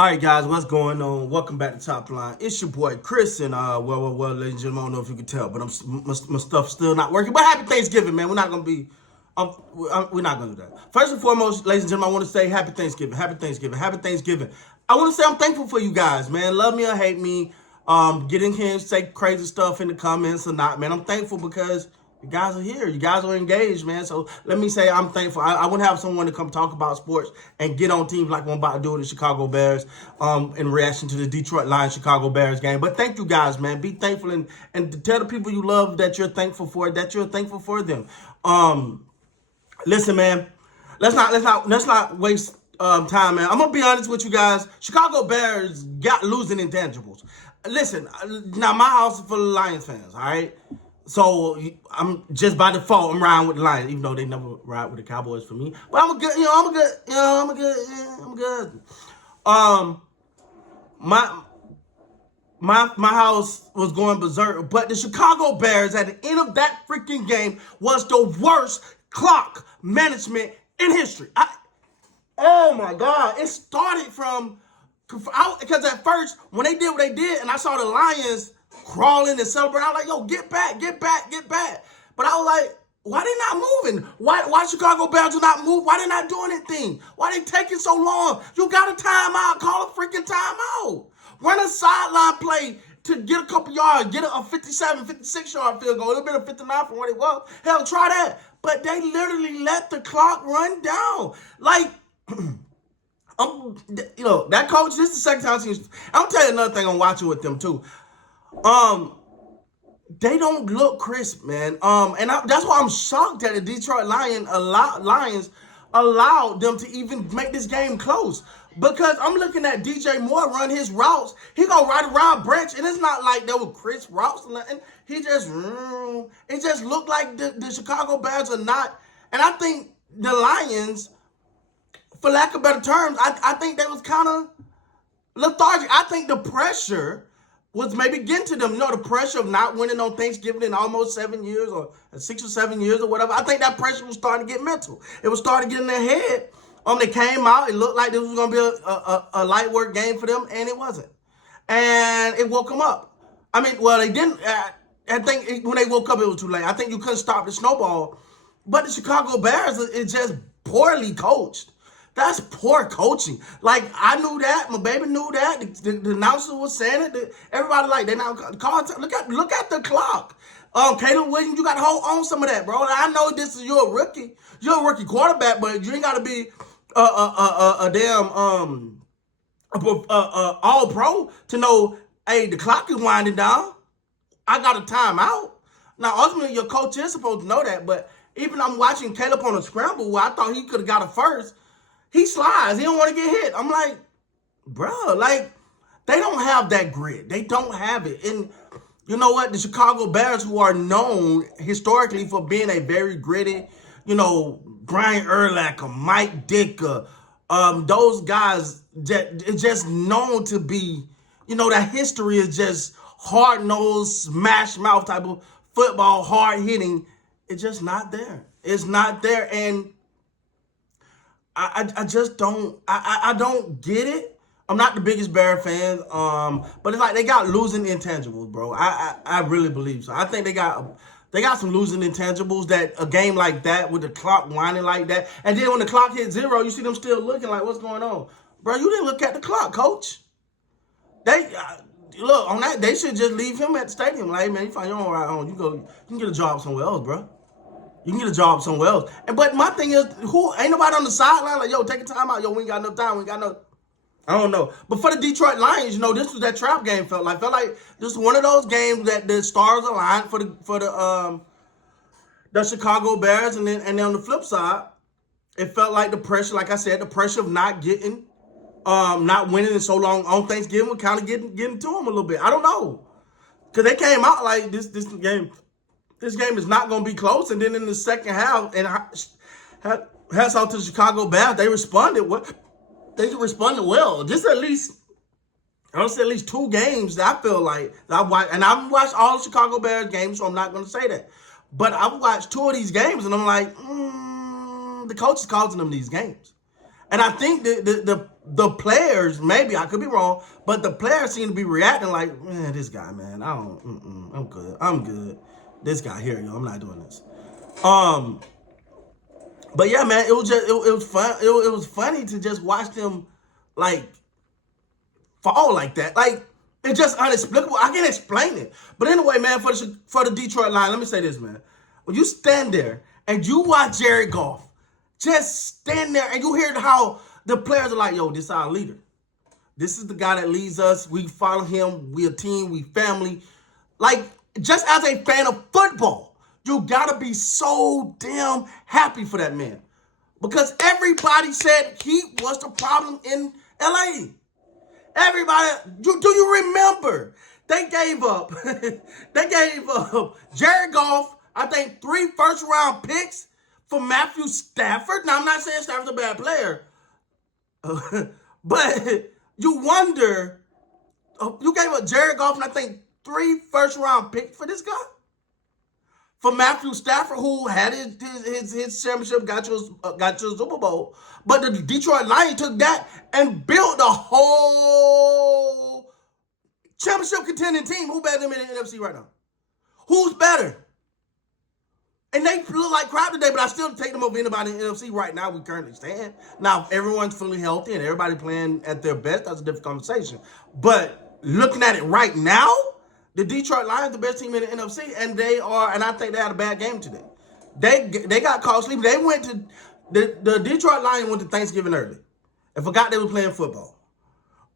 All right, guys, what's going on? Welcome back to Top Line. It's your boy Chris, and ladies and gentlemen, I don't know if you can tell, but my stuff's still not working. But happy Thanksgiving, man. We're not gonna be, we're not gonna do that. First and foremost, ladies and gentlemen, I want to say happy Thanksgiving, happy Thanksgiving, happy Thanksgiving. I want to say I'm thankful for you guys, man. Love me or hate me, get in here and say crazy stuff in the comments or not, man. I'm thankful because you guys are here. You guys are engaged, man. So let me say I'm thankful. I want to have someone to come talk about sports and get on teams like I'm about to do with the Chicago Bears in reaction to the Detroit Lions Chicago Bears game. But thank you guys, man. Be thankful and tell the people you love that you're thankful for them. Listen, man. Let's not waste time, man. I'm gonna be honest with you guys. Chicago Bears got losing intangibles. Listen, now my house is full of Lions fans, all right? So I'm just by default, I'm riding with the Lions, even though they never ride with the Cowboys for me. But I'm good. My house was going berserk, but the Chicago Bears at the end of that freaking game was the worst clock management in history. Oh my God! It started from because at first when they did what they did, and I saw the Lions crawling and celebrating. I was like, yo, get back. But I was like, why they not moving? Why Chicago Bears are not moving? Why they not doing anything? Why they taking so long? You got a timeout. Call a freaking timeout. Run a sideline play to get a couple yards. Get a 57, 56-yard field goal. It would have been a 59 from what it was. Hell, try that. But they literally let the clock run down. Like, that coach, this is the second time I'm tell you another thing I'm watching with them, too. They don't look crisp, man. That's why I'm shocked that the Detroit Lions allowed them to even make this game close. Because I'm looking at DJ Moore run his routes. He go right around Branch, and it's not like there were crisp routes or nothing. It just looked like the Chicago Bears are not. And I think the Lions, for lack of better terms, I think they was kind of lethargic. I think the pressure was maybe getting to them. The pressure of not winning on Thanksgiving in almost 7 years or 6 or 7 years or whatever. I think that pressure was starting to get mental. It was starting to get in their head. They came out. It looked like this was going to be a light work game for them, and it wasn't. And it woke them up. I mean, well, they didn't. I think when they woke up, it was too late. I think you couldn't stop the snowball. But the Chicago Bears is just poorly coached. That's poor coaching. Like, I knew that. My baby knew that. The announcer was saying it. Everybody they now call. Look at the clock. Caleb Williams, you got to hold on some of that, bro. I know you're a rookie. You're a rookie quarterback, but you ain't got to be a damn all pro to know. Hey, the clock is winding down. I got a timeout. Now, ultimately, your coach is supposed to know that. But even I'm watching Caleb on a scramble where I thought he could have got it first. He slides. He don't want to get hit. I'm like, bro, they don't have that grit. They don't have it. And you know what? The Chicago Bears, who are known historically for being a very gritty, Brian Urlacher, Mike Ditka, those guys just known to be, that history is just hard-nosed, smash-mouth type of football, hard-hitting. It's just not there. It's not there. And I just don't, I don't get it. I'm not the biggest Bear fan, but it's like they got losing intangibles, bro. I really believe so. I think they got some losing intangibles, that a game like that with the clock winding like that, and then when the clock hits 0, you see them still looking like, what's going on? Bro, you didn't look at the clock, coach. They look on that. They should just leave him at the stadium. Like, hey, man, you find your own right on. You can get a job somewhere else, bro. You can get a job somewhere else. But my thing is, ain't nobody on the sideline like, yo, take a time out. Yo, we ain't got enough time. I don't know. But for the Detroit Lions, this was that trap game. Felt like this was one of those games that the stars aligned for the Chicago Bears, and then on the flip side, it felt like the pressure, like I said, the pressure of not winning in so long on Thanksgiving was kind of getting to them a little bit. I don't know, because they came out like this game is not going to be close. And then in the second half, and hats off to the Chicago Bears, they responded well. Just at least, I don't say at least 2 games that I feel like that I watched. And I've watched all the Chicago Bears games, so I'm not going to say that. But I've watched 2 of these games, and I'm like, the coach is causing them these games. And I think the the players, maybe I could be wrong, but the players seem to be reacting like, man, this guy, man, I don't, I'm good. This guy here, yo, I'm not doing this. But yeah, man, it was just it was fun. It was funny to just watch them like fall like that. Like it's just inexplicable. I can't explain it. But anyway, man, for the Detroit Lions, let me say this, man. When you stand there and you watch Jared Goff, just stand there and you hear how the players are like, yo, this is our leader. This is the guy that leads us. We follow him. We a team. We family. Like, just as a fan of football, you gotta be so damn happy for that man. Because everybody said he was the problem in LA. Everybody, do you remember? They gave up. They gave up Jared Goff, I think 3 first-round picks for Matthew Stafford. Now, I'm not saying Stafford's a bad player. But you wonder, you gave up Jared Goff and I think 3 first-round picks for this guy? For Matthew Stafford, who had his championship, got to a Super Bowl. But the Detroit Lions took that and built a whole championship contending team. Who better than them in the NFC right now? Who's better? And they look like crap today, but I still take them over anybody in the NFC right now we currently stand. Now, if everyone's fully healthy and everybody playing at their best, that's a different conversation. But looking at it right now, the Detroit Lions, the best team in the NFC, and I think they had a bad game today. They got caught sleeping. They went to, the Detroit Lions went to Thanksgiving early and forgot they were playing football.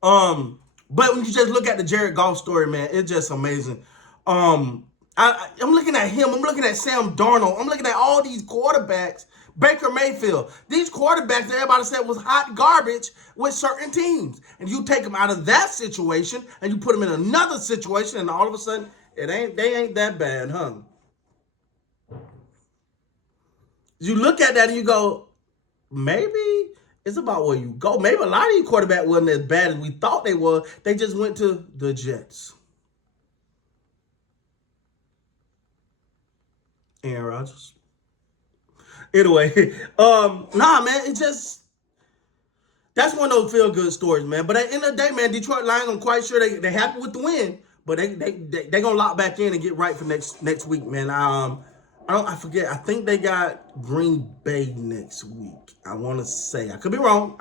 But when you just look at the Jared Goff story, man, it's just amazing. I'm looking at him. I'm looking at Sam Darnold. I'm looking at all these quarterbacks. Baker Mayfield. These quarterbacks that everybody said was hot garbage with certain teams. And you take them out of that situation and you put them in another situation and all of a sudden, they ain't that bad, huh? You look at that and you go, maybe it's about where you go. Maybe a lot of these quarterbacks wasn't as bad as we thought they were. They just went to the Jets. Aaron Rodgers. Anyway, nah, man, it just, that's one of those feel-good stories, man. But at the end of the day, man, Detroit Lions, I'm quite sure they happy with the win, but they gonna lock back in and get right for next week, man. I forget. I think they got Green Bay next week. I want to say. I could be wrong.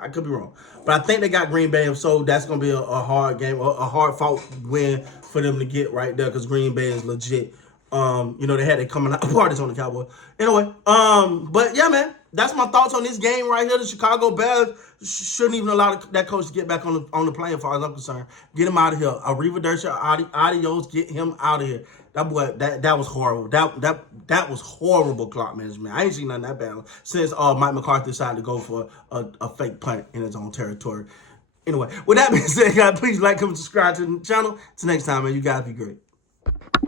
But I think they got Green Bay, so that's gonna be a hard game, a hard-fought win for them to get right there, because Green Bay is legit. They had their coming out parties on the Cowboys. Anyway, but yeah, man, that's my thoughts on this game right here. The Chicago Bears shouldn't even allow that coach to get back on the plane, as far as I'm concerned. Get him out of here. Arrivederci, adios. Get him out of here. That boy, that was horrible. That was horrible clock management. I ain't seen nothing that bad since Mike McCarthy decided to go for a fake punt in his own territory. Anyway, with that being said, guys, please like, comment, subscribe to the channel. Till next time, man, you guys be great.